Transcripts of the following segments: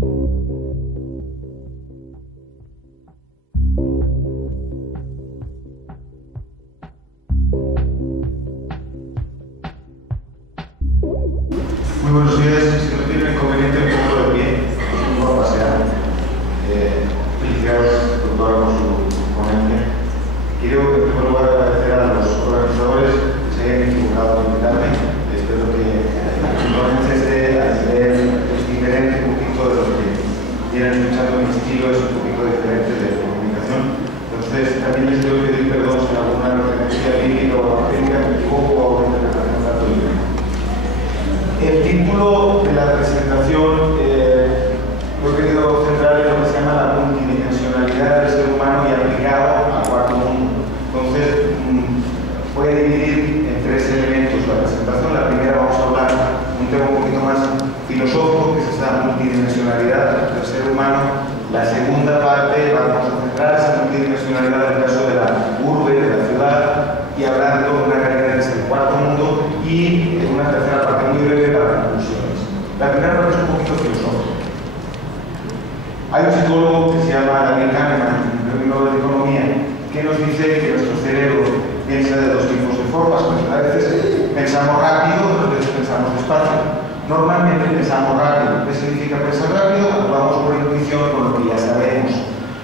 Muy buenos días, si no tienen inconveniente me pongo de pie, no va a pasear. Felicidades, doctora, por su ponencia. Quiero en primer lugar agradecer a los organizadores que se hayan equivocado en invitarme. Espero que normalmente es diferente un poquito de lo que vienen escuchando. Mi estilo es un poquito diferente de comunicación. Entonces también les debo pedir perdón si en alguna referencia bíblica o evangélica me equivoco o alguna interpretación católica. El título de la presentación lo he querido centrar en lo que se llama la multidimensionalidad del ser humano y aplicado al cuarto mundo. Entonces, voy a dividir en tres elementos la presentación. La primera vamos a hablar de un tema un poquito más filosófico, que es esa multidimensionalidad del ser humano. La segunda parte vamos a centrar esa multidimensionalidad en el caso de la urbe, de la ciudad, y hablando de una realidad desde el cuarto mundo, y en una tercera parte muy breve para conclusiones. La primera parte es un poquito filosófica. Hay un psicólogo que se llama Daniel Kahneman, premio Nobel de Economía, que nos dice que nuestro cerebro piensa de dos tipos de formas. Pues a veces pensamos rápido, otras veces pensamos despacio. Normalmente pensamos rápido. ¿Qué significa pensar rápido? Actuamos por intuición con lo que ya sabemos.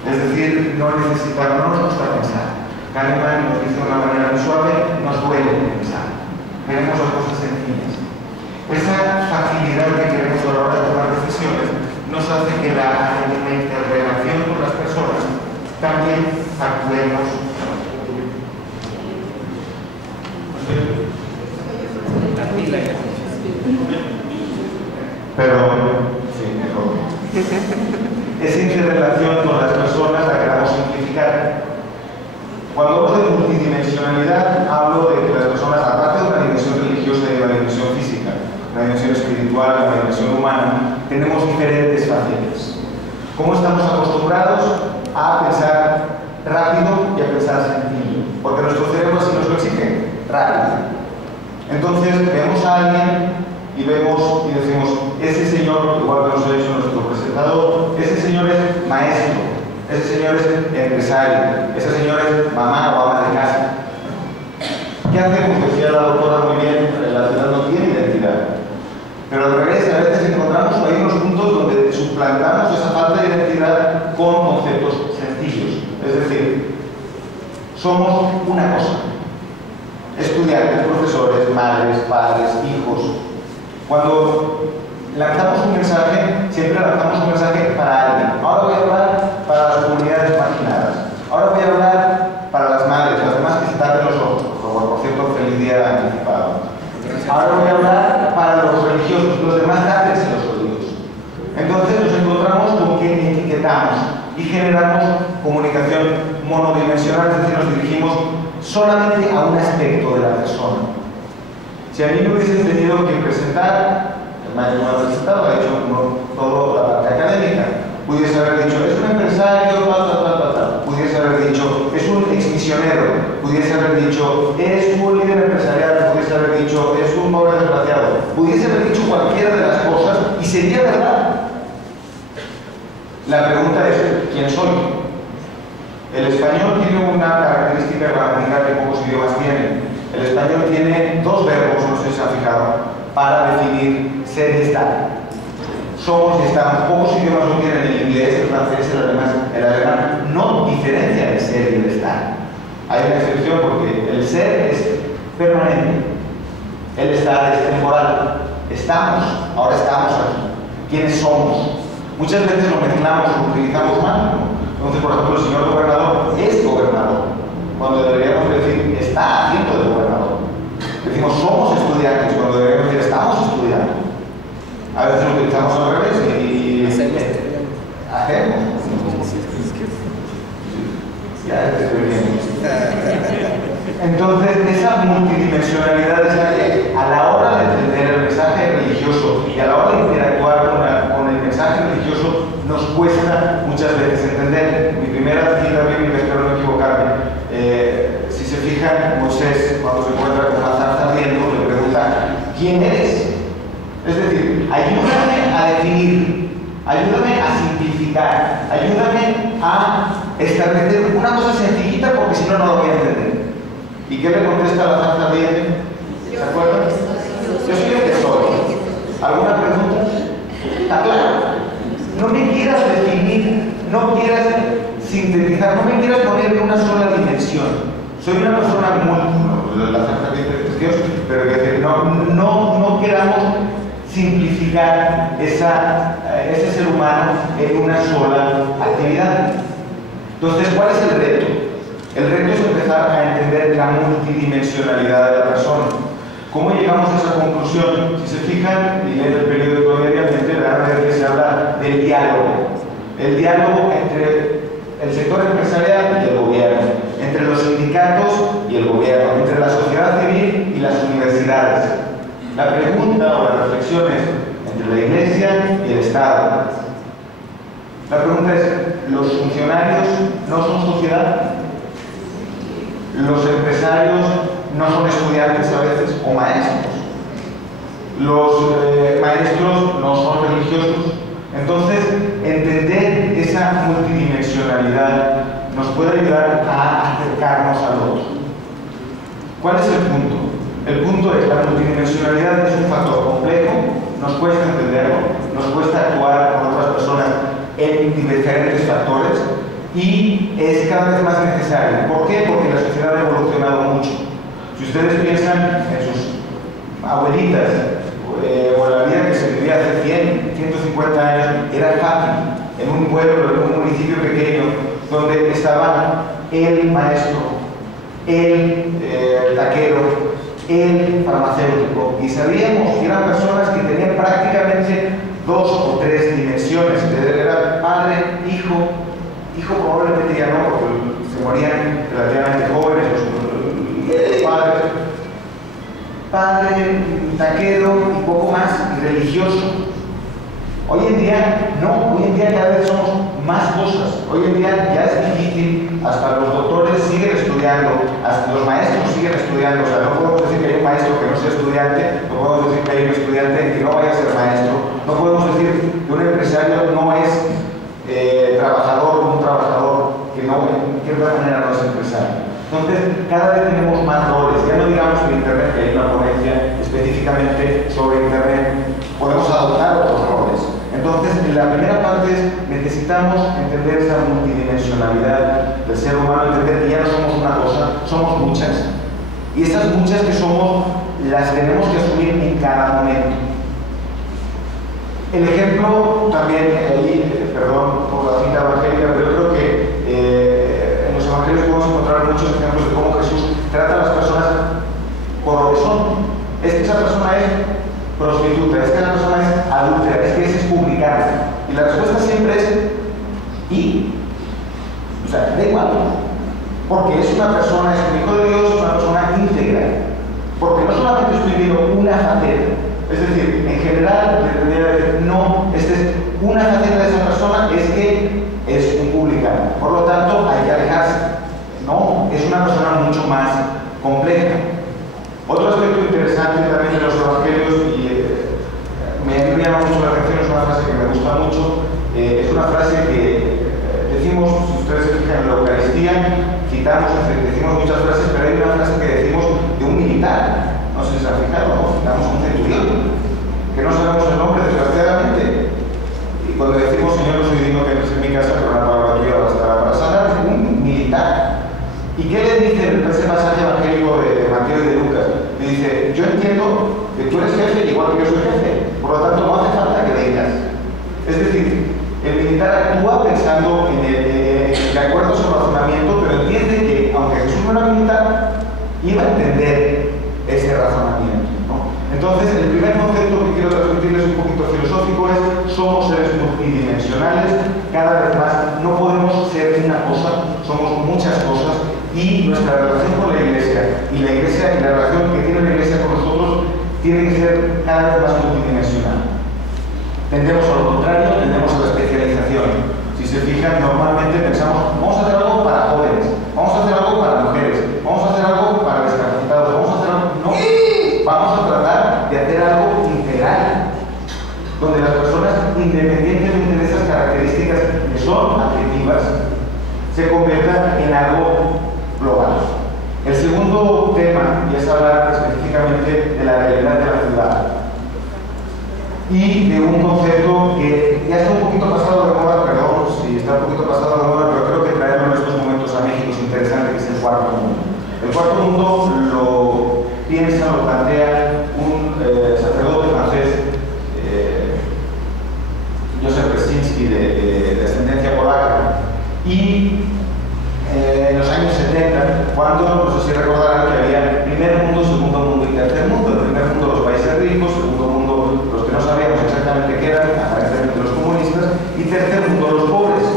Es decir, no nos gusta pensar. Kahneman nos dice de una manera muy suave, nos duele pensar. Queremos las cosas sencillas. Esa facilidad que queremos a la hora de tomar decisiones nos hace que la interrelación con las personas también actuemos. Pero, sí, mejor. Esa interrelación con las personas la queremos simplificar. Cuando hablo de multidimensionalidad, hablo de que las personas, aparte de una dimensión religiosa y de una dimensión física, una dimensión espiritual, una dimensión humana, tenemos diferentes facetas. ¿Cómo estamos acostumbrados a pensar rápido y a pensar sencillo? Porque nuestro cerebro así nos lo exige, rápido. Entonces vemos a alguien y vemos y decimos, ese señor, igual que nos ha dicho nuestro presentador, ese señor es maestro. Ese señor es empresario, ese señor es mamá o ama de casa. ¿Qué hacemos? Decía la doctora muy bien, la ciudad no tiene identidad. Pero al revés, a veces encontramos ahí unos puntos donde suplantamos esa falta de identidad con conceptos sencillos. Es decir, somos una cosa. Estudiantes, profesores, madres, padres, hijos. Cuando lanzamos un mensaje, siempre lanzamos un mensaje para alguien. Ahora voy a hablar para las comunidades marginadas. Ahora voy a hablar para las madres, las demás que se tapen los ojos. Por cierto, feliz día anticipado. Ahora voy a hablar para los religiosos, los demás tápense los oídos. Entonces nos encontramos con que etiquetamos y generamos comunicación monodimensional, es decir, nos dirigimos solamente a un aspecto de la persona. Si a mí me hubiesen tenido que presentar, el maestro me ha presentado, ha hecho toda la parte académica, pudiese haber dicho, es un empresario, tal. Pudiese haber dicho, es un exmisionero. Pudiese haber dicho, es un líder empresarial. Pudiese haber dicho, es un pobre desgraciado. Pudiese haber dicho cualquiera de las cosas y sería verdad. La pregunta es, ¿quién soy? El español tiene una característica gramatical que pocos idiomas tienen. El español tiene dos verbos, no sé si se han fijado, para definir ser y estar. Somos y estamos. Pocos idiomas no tienen el inglés, el francés, el alemán. El alemán no diferencia el ser y el estar. Hay una excepción porque el ser es permanente. El estar es temporal. Estamos, ahora estamos aquí. ¿Quiénes somos? Muchas veces lo mezclamos, lo utilizamos mal, ¿no? Entonces, por ejemplo, el señor gobernador es gobernador, cuando deberíamos decir está haciendo de gobernador. Decimos somos estudiantes, cuando deberíamos decir estamos estudiando. A veces lo utilizamos al revés y hacemos. Ya estoy viendo. Entonces, esa multidimensionalidad es la que, a la hora de entender el mensaje religioso y a la hora de interactuar con el mensaje religioso, nos cuesta muchas veces entender. Mi primera cita bíblica, espero no equivocarme, si se fijan, Moisés, cuando se encuentra con la zarza ardiendo, le pregunta, ¿quién eres? Es decir, ayúdame a definir Ayúdame a simplificar, ayúdame a establecer una cosa sencillita porque si no, no lo voy a entender. ¿Y qué le contesta la zarza ardiente? ¿Se acuerdan? Yo soy el que soy. ¿Alguna pregunta? ¿Está claro? No me quieras definir, no quieras sintetizar, no me quieras poner en una sola dimensión. Soy una persona muy, la zarza ardiente de Dios, pero que no queramos simplificar ese ser humano en una sola actividad. Entonces, ¿cuál es el reto? El reto es empezar a entender la multidimensionalidad de la persona. ¿Cómo llegamos a esa conclusión? Si se fijan y leen el periódico diariamente, van a ver que se habla del diálogo. El diálogo entre el sector empresarial y el gobierno, entre los sindicatos y el gobierno, entre la sociedad civil y las universidades. La pregunta o la reflexión es entre la Iglesia y el Estado. La pregunta es, ¿los funcionarios no son sociedad? ¿Los empresarios no son estudiantes a veces o maestros? ¿Los maestros no son religiosos? Entonces, entender esa multidimensionalidad nos puede ayudar a acercarnos al otro. ¿Cuál es el punto? El punto es que la multidimensionalidad es un factor complejo, nos cuesta entenderlo, nos cuesta actuar con otras personas en diferentes factores y es cada vez más necesario. ¿Por qué? Porque la sociedad ha evolucionado mucho. Si ustedes piensan en sus abuelitas o la vida que se vivía hace 100, 150 años, era fácil, en un pueblo, en un municipio pequeño, donde estaba el maestro, el taquero, el farmacéutico, y sabíamos que eran personas que tenían prácticamente 2 o 3 dimensiones. Era padre, hijo probablemente ya no, porque se morían relativamente jóvenes los padres, padre, taquero y poco más, y religioso. Hoy en día no, hoy en día cada vez somos más cosas. Hoy en día ya es difícil, hasta los doctores siguen estudiando, hasta los maestros siguen estudiando. O sea, no podemos decir que hay un maestro que no sea estudiante, no podemos decir que hay un estudiante que no vaya a ser maestro, no podemos decir que un empresario no es trabajador, un trabajador que no, en cierta manera no es empresario. Entonces, cada vez tenemos más roles. Ya no digamos en Internet, que hay una ponencia específicamente sobre Internet, podemos adoptar otros roles. Entonces, la primera parte es, necesitamos entender esa multidimensionalidad del ser humano, entender que ya no somos una cosa, somos muchas. Y esas muchas que somos, las tenemos que asumir en cada momento. El ejemplo también, perdón por la cita evangélica, pero yo creo que en los evangelios podemos encontrar muchos ejemplos de cómo Jesús trata a las personas por lo que son. Es que esa persona es prostituta, es que la persona es adúltera, es que es publicana. Y la respuesta siempre es ¿y? O sea, da igual. Porque es una persona, es un hijo de Dios, es una persona íntegra. Porque no solamente estoy viendo una faceta, es decir, en general, no, esta es una faceta de esa persona, es que es un publicano. Por lo tanto, hay que alejarse. No, es una persona mucho más compleja. Otro aspecto interesante también de los evangelios, y me llama mucho la atención, es una frase que me gusta mucho, es una frase que decimos, si ustedes se fijan en la Eucaristía, decimos muchas frases, pero hay una frase que decimos de un militar, no sé si se han fijado, ¿no? Citamos a un centurión, que no sabemos el nombre, desgraciadamente, y cuando decimos, Señor, no soy digno que entres en mi casa, pero una palabra tuya bastará para sanar, un militar. ¿Y qué le dice en ese pasaje evangélico de Mateo y de Lucas? Le dice, yo entiendo que tú eres jefe igual que yo soy jefe, por lo tanto no hace falta que vengas. Es decir, el militar actúa pensando de acuerdo a su razonamiento, pero entiende que, aunque Jesús no era militar, iba a entender ese razonamiento, ¿no? Entonces, el primer concepto que quiero transmitirles un poquito filosófico es, somos seres multidimensionales, cada vez más, no podemos ser una cosa, somos muchas cosas, y nuestra relación con la Iglesia y la relación que tiene la Iglesia con nosotros tiene que ser cada vez más multidimensional. Tendemos a lo contrario, tendemos a la especialización. Si se fijan, normalmente pensamos, vamos a hacer algo para jóvenes, vamos a hacer algo para mujeres, vamos a hacer algo para discapacitados, vamos a hacer algo... No, vamos a tratar de hacer algo integral, donde las personas, independientemente de son adjetivas, se conviertan en algo global. El segundo tema, y es hablar específicamente de la realidad de la ciudad y de un concepto que ya está un poquito pasado de moda, perdón si está un poquito pasado de moda, pero creo que traerlo en estos momentos a México es interesante, que es el cuarto mundo. El cuarto mundo lo piensa, lo plantea un sacerdote francés, Joseph Brzezinski, de ascendencia polaca, y en los años 70, cuando, no sé si recordarán que había primer mundo, segundo mundo y tercer mundo. El primer mundo los países ricos, segundo mundo los que no sabíamos exactamente qué eran, aparentemente los comunistas, y tercer mundo los pobres.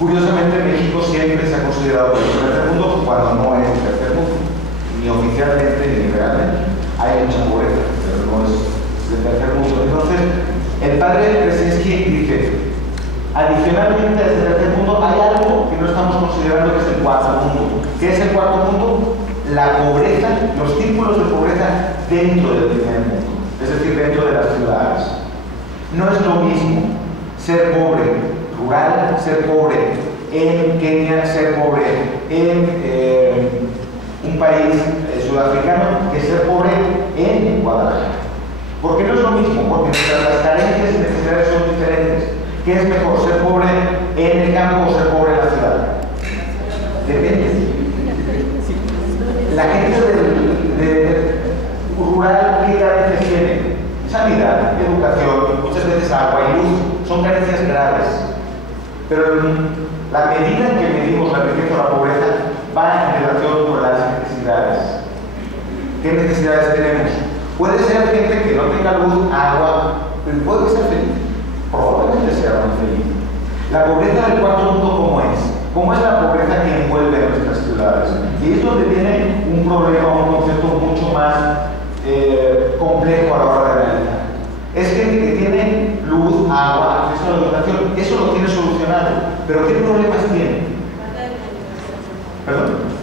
Curiosamente, México siempre se ha considerado el tercer mundo cuando no es el tercer mundo, ni oficialmente ni realmente. Hay mucha pobreza, pero no es el tercer mundo. Entonces, el padre Brzezinski dice: adicionalmente a este tercer mundo hay algo que no estamos considerando, que es el cuarto mundo. ¿Qué es el cuarto mundo? La pobreza, los círculos de pobreza dentro del primer mundo, es decir, dentro de las ciudades. No es lo mismo ser pobre rural, ser pobre en Kenia, ser pobre en un país sudafricano, que ser pobre en Guadalajara. ¿Por qué no es lo mismo? Porque las carencias y necesidades son diferentes. ¿Qué es mejor, ser pobre en el campo o ser pobre en la ciudad? Depende. La gente rural, ¿qué carencias tiene? Sanidad, educación, muchas veces agua y luz, son carencias graves. Pero la medida en que medimos la riqueza o la pobreza va en relación con las necesidades. ¿Qué necesidades tenemos? Puede ser gente que no tenga luz, agua, pero puede ser feliz. Probablemente sea muy feliz. La pobreza del cuarto mundo, ¿cómo es? ¿Cómo es la pobreza que envuelve a nuestras ciudades? Y es donde viene un problema, un concepto mucho más complejo a la hora de analizar. Es gente que tiene luz, agua, acceso a la educación, eso lo tiene solucionado. Pero ¿qué problemas tiene? ¿Perdón?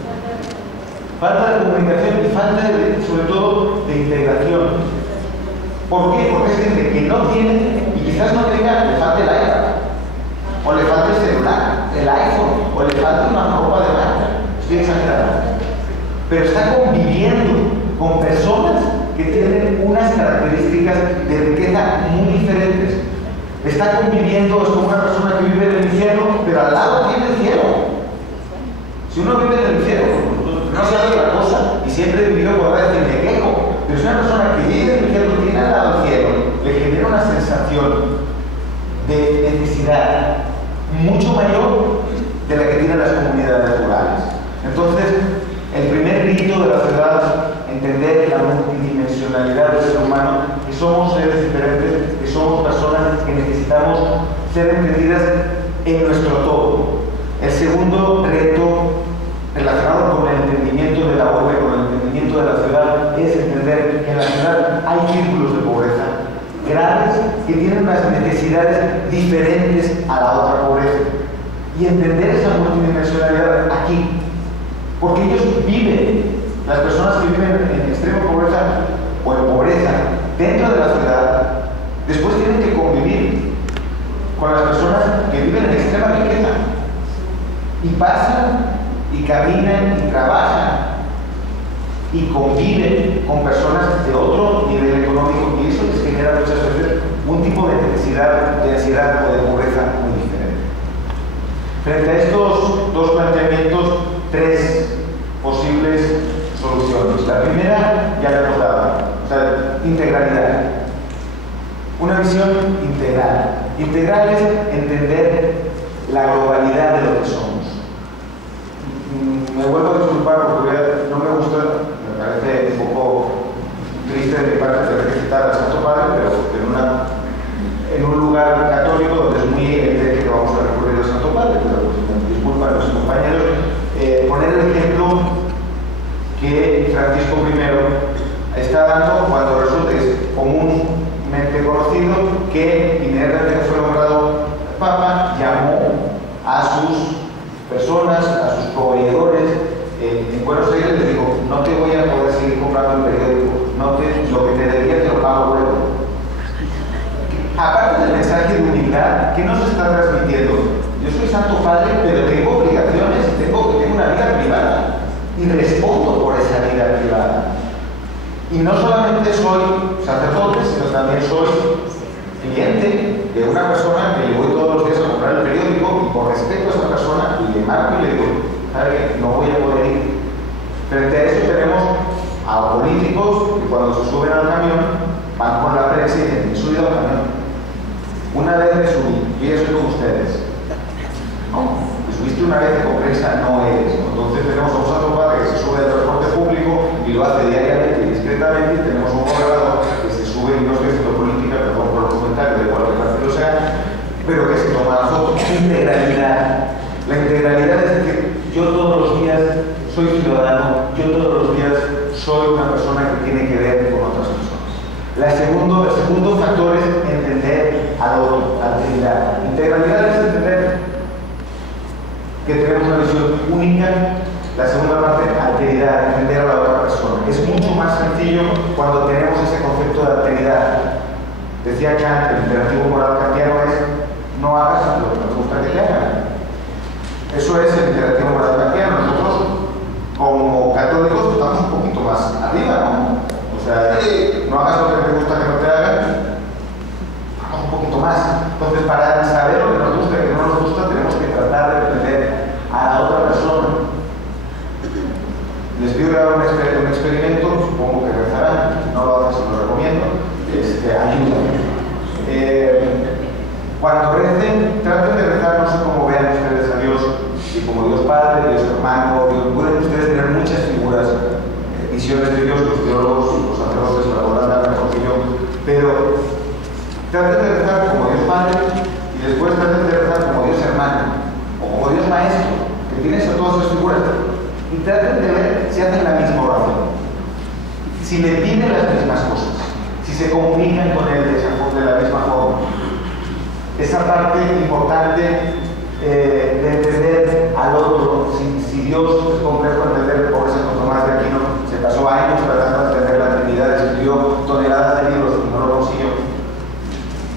Falta de comunicación y falta, sobre todo, de integración. ¿Por qué? Porque es gente que no tiene, y quizás no tenga, le falta el iPad, o le falta el celular, el iPhone, o le falta una ropa de marca. Estoy exagerando. Pero está conviviendo con personas que tienen unas características de riqueza muy diferentes. Está conviviendo, es como una persona que vive en el infierno, pero al lado tiene el cielo. Si uno vive en el infierno, no se hace otra cosa, y siempre he vivido por la vez me quejo. Pero si una persona que vive en el infierno tiene al lado el cielo, le genera una sensación de necesidad mucho mayor de la que tienen las comunidades rurales. Entonces, el primer rito de la ciudad, entender la multidimensionalidad del ser humano, que somos seres diferentes, que somos personas que necesitamos ser entendidas en nuestro todo. El segundo reto relacionado con el entendimiento de la urbe, con el entendimiento de la ciudad, es entender que en la ciudad hay círculos de pobreza graves que tienen unas necesidades diferentes a la otra pobreza. Y entender esa multidimensionalidad aquí, porque ellos viven, las personas que viven en extrema pobreza o en pobreza dentro de la ciudad, después tienen que convivir con las personas que viven en extrema riqueza y pasan y caminan y trabajan y conviven con personas de otro nivel económico, y eso les genera muchas veces un tipo de necesidad, de ansiedad o de pobreza muy diferente. Frente a estos dos planteamientos, tres posibles soluciones. La primera ya la hemos dado, o sea, integralidad. Una visión integral. Integral es entender la globalidad de lo que somos. Me vuelvo a disculpar porque no me gusta, me parece un poco triste de mi parte tener que citar a Santo Padre, pero en un lugar católico donde es muy evidente que vamos a recurrir a Santo Padre, pero pues, me disculpan los compañeros, poner el ejemplo que Francisco I está dando cuando resulta que es comúnmente conocido que inmediatamente fue nombrado Papa, llamó a sus personas, a sus proveedores en Buenos Aires, les digo: no te voy a poder seguir comprando el periódico, lo que te debía te lo pago luego. mensaje de humildad, ¿qué nos está transmitiendo? Yo soy Santo Padre, pero tengo obligaciones, tengo una vida privada y respondo por esa vida privada. Y no solamente soy sacerdote, sino también soy cliente de una persona que le voy todos los días a comprar el periódico y por respeto a esa persona le marco y le digo, ¿sabe? No voy a poder ir. Frente a eso tenemos a políticos que cuando se suben al camión van con la prensa y dicen, ¿he subido al camión? Una vez me subí, yo ya soy con ustedes. No, te subiste una vez con prensa, no eres. Entonces tenemos a un santo padre que se sube al transporte público y lo hace diariamente y discretamente, y tenemos un gobernador que se sube, y no estoy haciendo política, perdón por los comentarios, de cualquier partido sea, pero que se toma la foto. Integralidad. La integralidad es decir, yo todos los días soy ciudadano, yo todos los días soy una persona que tiene que ver con otras personas. El segundo factor es entender al otro, alteridad. Integralidad es entender que tenemos una visión única. La segunda parte, alteridad, entender a la otra persona. Es mucho más sencillo cuando tenemos ese concepto de alteridad. Decía Kant, el imperativo moral kantiano es no hagas lo que nos gusta que te hagan. Eso es el imperativo moral kantiano. Nosotros, como católicos, estamos un poquito más arriba, ¿no? O sea, no hagas lo que te gusta que no te hagan, vamos un poquito más. Entonces, para saber lo que nos gusta y lo que no nos gusta, tenemos que tratar de entender a la otra persona. Les pido ahora un experimento, supongo que rezarán, no lo hacen, se lo recomiendo, ayuda. Cuando recen, traten de rezar, no sé cómo vean ustedes a Dios, y como Dios Padre, Dios Hermano, pueden ustedes tener muchas figuras, visiones de Dios, los teólogos, los sacerdotes, la podrán dar mejor que yo, pero traten de rezar como Dios Padre, y después traten de rezar como Dios Hermano, o como Dios Maestro, que tienes a todas esas figuras. Y traten de ver si hacen la misma oración, si le piden las mismas cosas, si se comunican con él de la misma forma. Esa parte importante de entender al otro, si Dios es complejo entender, por Santo Tomás de Aquino se pasó años tratando de entender la Trinidad, escribió toneladas de libros y no lo consiguió.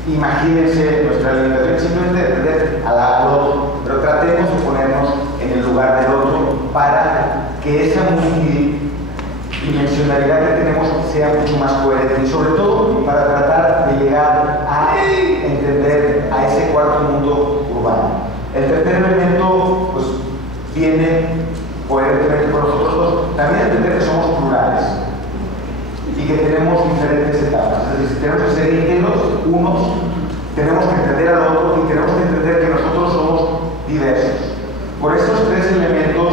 Imagínense nuestra limitación, simplemente entender al otro, pero tratemos de ponernos en el lugar del otro para que esa multidimensionalidad que tenemos sea mucho más coherente y sobre todo para tratar de llegar a entender a ese cuarto mundo urbano. El tercer elemento pues viene coherentemente con nosotros dos, también entender que somos plurales y que tenemos diferentes etapas, es decir, si tenemos que ser íntegros, unos, tenemos que entender al otro y tenemos que entender que nosotros somos diversos. Por estos tres elementos,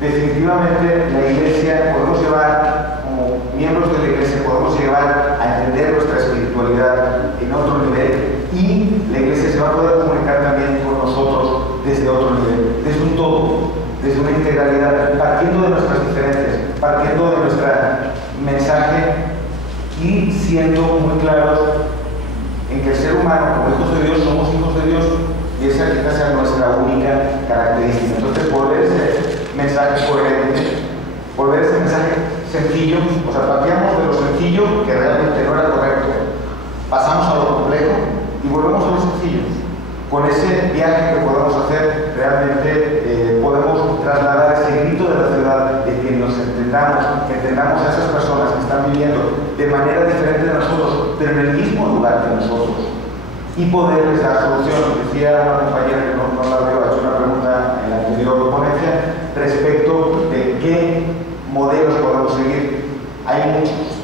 definitivamente la Iglesia podemos llevar, como miembros de la Iglesia, podemos llevar a entender nuestra espiritualidad en otro nivel y la Iglesia se va a poder comunicar también con nosotros desde otro nivel, desde un todo, desde una integralidad, partiendo de nuestras diferencias, partiendo de nuestro mensaje y siendo muy claros en que el ser humano, como hijos de Dios, somos hijos de Dios y esa quizás sea nuestra única característica. Entonces, volver ese mensaje coherente, volver ese mensaje sencillo, o sea, partíamos de lo sencillo que realmente no era correcto, pasamos a lo complejo y volvemos a lo sencillo. Con ese viaje que podemos hacer, realmente podemos trasladar ese grito de la ciudad de que nos entendamos, que entendamos a esas personas que están viviendo de manera diferente de nosotros, pero en el mismo lugar que nosotros, y poderles dar solución. Decía una compañera que no la veo, ha hecho una pregunta en la anterior ponencia respecto de qué modelos podemos seguir. Hay muchos.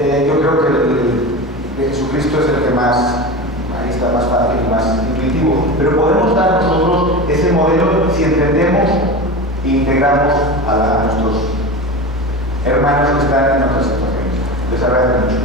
Yo creo que el de Jesucristo es el que más, ahí está más fácil, más intuitivo, pero podemos dar nosotros ese modelo si entendemos e integramos a nuestros hermanos que están en otras situaciones. Les agradezco mucho.